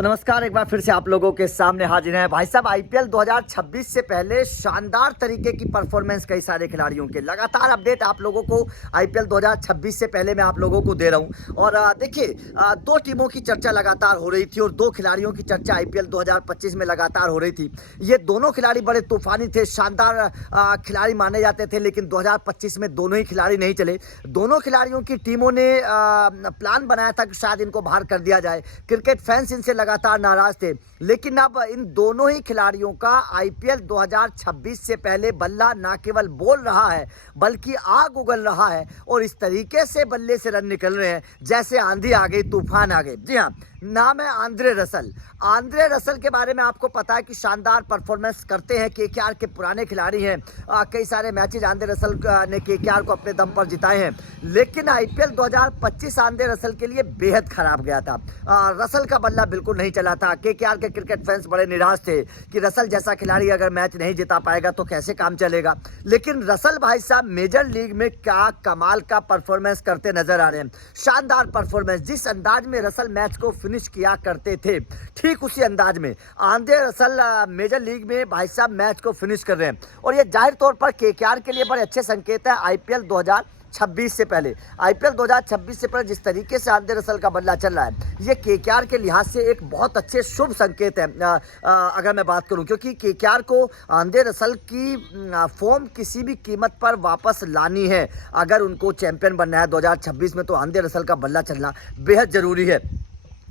तो नमस्कार, एक बार फिर से आप लोगों के सामने हाजिर हैं भाई साहब। आईपीएल 2026 से पहले शानदार तरीके की परफॉर्मेंस कई सारे खिलाड़ियों के लगातार अपडेट आप लोगों को आईपीएल 2026 से पहले मैं आप लोगों को दे रहा हूं। और देखिए, दो टीमों की चर्चा लगातार हो रही थी और दो खिलाड़ियों की चर्चा आईपीएल 2025 में लगातार हो रही थी। ये दोनों खिलाड़ी बड़े तूफानी थे, शानदार खिलाड़ी माने जाते थे, लेकिन 2025 में दोनों ही खिलाड़ी नहीं चले। दोनों खिलाड़ियों की टीमों ने प्लान बनाया था कि शायद इनको बाहर कर दिया जाए। क्रिकेट फैंस इनसे लगातार नाराज थे, लेकिन अब इन दोनों ही खिलाड़ियों का आईपीएल 2026 से पहले बल्ला ना केवल बोल रहा है बल्कि आग उगल रहा है। और इस तरीके से बल्ले से रन निकल रहे हैं जैसे आंधी आ गई, तूफान आ गए। जी हाँ, नाम है आंद्रे रसल। आंद्रे रसल के बारे में आपको पता है कि शानदार परफॉर्मेंस करते हैं, केकेआर के पुराने खिलाड़ी हैं। कई सारे मैचेज आंद्रे रसल ने केकेआर को अपने दम पर जिताए हैं, लेकिन आईपीएल 2025 आंद्रे रसल के लिए बेहद खराब गया था। रसल का बल्ला बिल्कुल नहीं चला था। केकेआर के क्रिकेट फैंस बड़े निराश थे कि रसल जैसा खिलाड़ी अगर मैच नहीं जिता पाएगा तो कैसे काम चलेगा। लेकिन रसल भाई साहब मेजर लीग में क्या कमाल का परफॉर्मेंस करते नजर आ रहे हैं। शानदार परफॉर्मेंस, जिस अंदाज में रसल मैच को फिनिश किया करते थे, ठीक उसी अंदाज में आंद्रे रसल मेजर लीग में भाई साहब मैच को फिनिश कर रहे हैं। और ये जाहिर तौर पर केकेआर के लिए बड़े अच्छे संकेत है। आईपीएल 2026 से पहले, आईपीएल 2026 से पहले जिस तरीके से आंद्रे रसल का बल्ला चल रहा है, ये केकेआर के लिहाज से एक बहुत अच्छे शुभ संकेत है। अगर मैं बात करूं, क्योंकि केकेआर को आंद्रे रसल की फॉर्म किसी भी कीमत पर वापस लानी है। अगर उनको चैंपियन बनना है 2026 में, तो आंद्रे रसल का बल्ला चलना बेहद जरूरी है।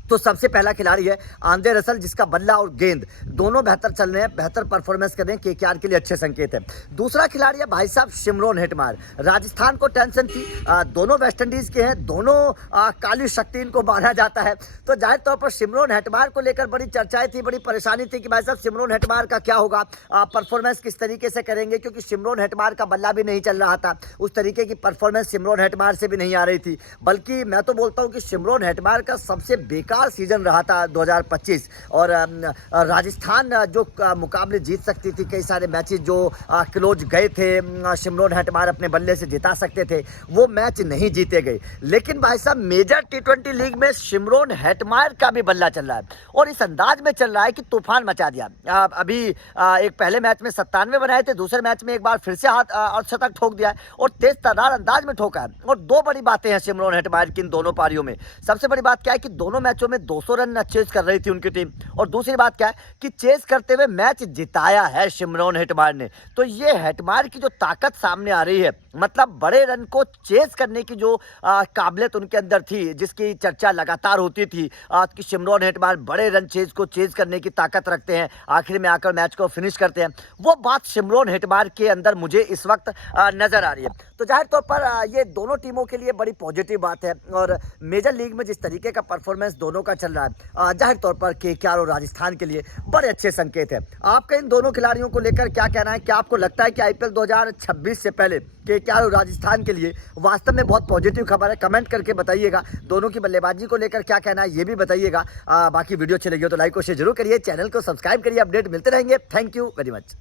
तो सबसे पहला खिलाड़ी है आंद्रे रसल, जिसका बल्ला और गेंद दोनों बेहतर चल रहे हैं, बेहतर परफॉर्मेंस कर रहे हैं, केकेआर के लिए अच्छे संकेत है। दूसरा खिलाड़ी है भाई साहब शिमरॉन हेटमायर। राजस्थान को टेंशन थी, दोनों वेस्ट इंडीज के हैं, दोनों काली शक्ति इनको माना जाता है। तो जाहिर तौर पर शिमरॉन हेटमायर को लेकर बड़ी चर्चाएं थी, बड़ी परेशानी थी कि भाई साहब शिमरॉन हेटमायर का क्या होगा, परफॉर्मेंस किस तरीके से करेंगे, क्योंकि शिमरॉन हेटमायर का बल्ला भी नहीं चल रहा था। उस तरीके की परफॉर्मेंस शिमरॉन हेटमायर से भी नहीं आ रही थी। बल्कि मैं तो बोलता हूँ कि शिमरॉन हेटमायर का सबसे बेकार सीजन रहा था 2025। और राजस्थान जो मुकाबले जीत सकती थी, कई सारे मैचेस जो क्लोज गए थे, शिमरॉन हेटमायर अपने बल्ले से जिता सकते थे, वो मैच नहीं जीते गए। लेकिन भाई साहब मेजर टी20 लीग में शिमरॉन हेटमायर का भी बल्ला चल रहा है और इस अंदाज में चल रहा है कि तूफान मचा दिया। अभी एक पहले मैच में 97 बनाए थे, दूसरे मैच में एक बार फिर से हाथ अर्धशतक ठोक दिया है और तेज तर्रार अंदाज में ठोका है। और दो बड़ी बातें हैं शिमरॉन हेटमायर की इन दोनों पारियों में। सबसे बड़ी बात क्या है कि दोनों मैचों में 200 रन चेज कर रही थी उनकी टीम, और दूसरी बात क्या है कि चेज करते हुए मैच जिताया है शिमरॉन हेटमायर ने। तो ये हेटमायर की जो ताकत सामने आ रही है, मतलब बड़े रन को चेज करने की जो काबिलियत उनके अंदर थी, जिसकी चर्चा लगातार होती थी कि शिमरॉन हेटमायर बड़े रन को चेज करने की ताकत रखते हैं, आखिर में आकर मैच को फिनिश करते हैं, वो बात शिमरॉन हेटमायर के अंदर मुझे इस वक्त नजर आ रही है। तो जाहिर तौर पर ये दोनों टीमों के लिए बड़ी पॉजिटिव बात है। और मेजर लीग में जिस तरीके का परफॉर्मेंस दोनों का चल रहा है, जाहिर तौर पर केकेआर और राजस्थान के लिए बड़े अच्छे संकेत है। आपका इन दोनों खिलाड़ियों को लेकर क्या कहना है? क्या आपको लगता है कि आईपीएल 2026 से पहले केकेआर और राजस्थान के लिए वास्तव में बहुत पॉजिटिव खबर है? कमेंट करके बताइएगा। दोनों की बल्लेबाजी को लेकर क्या कहना है ये भी बताइएगा। बाकी वीडियो अच्छी लगी हो तो लाइक और शेयर जरूर करिए, चैनल को सब्सक्राइब करिए, अपडेट मिलते रहेंगे। Thank you very much.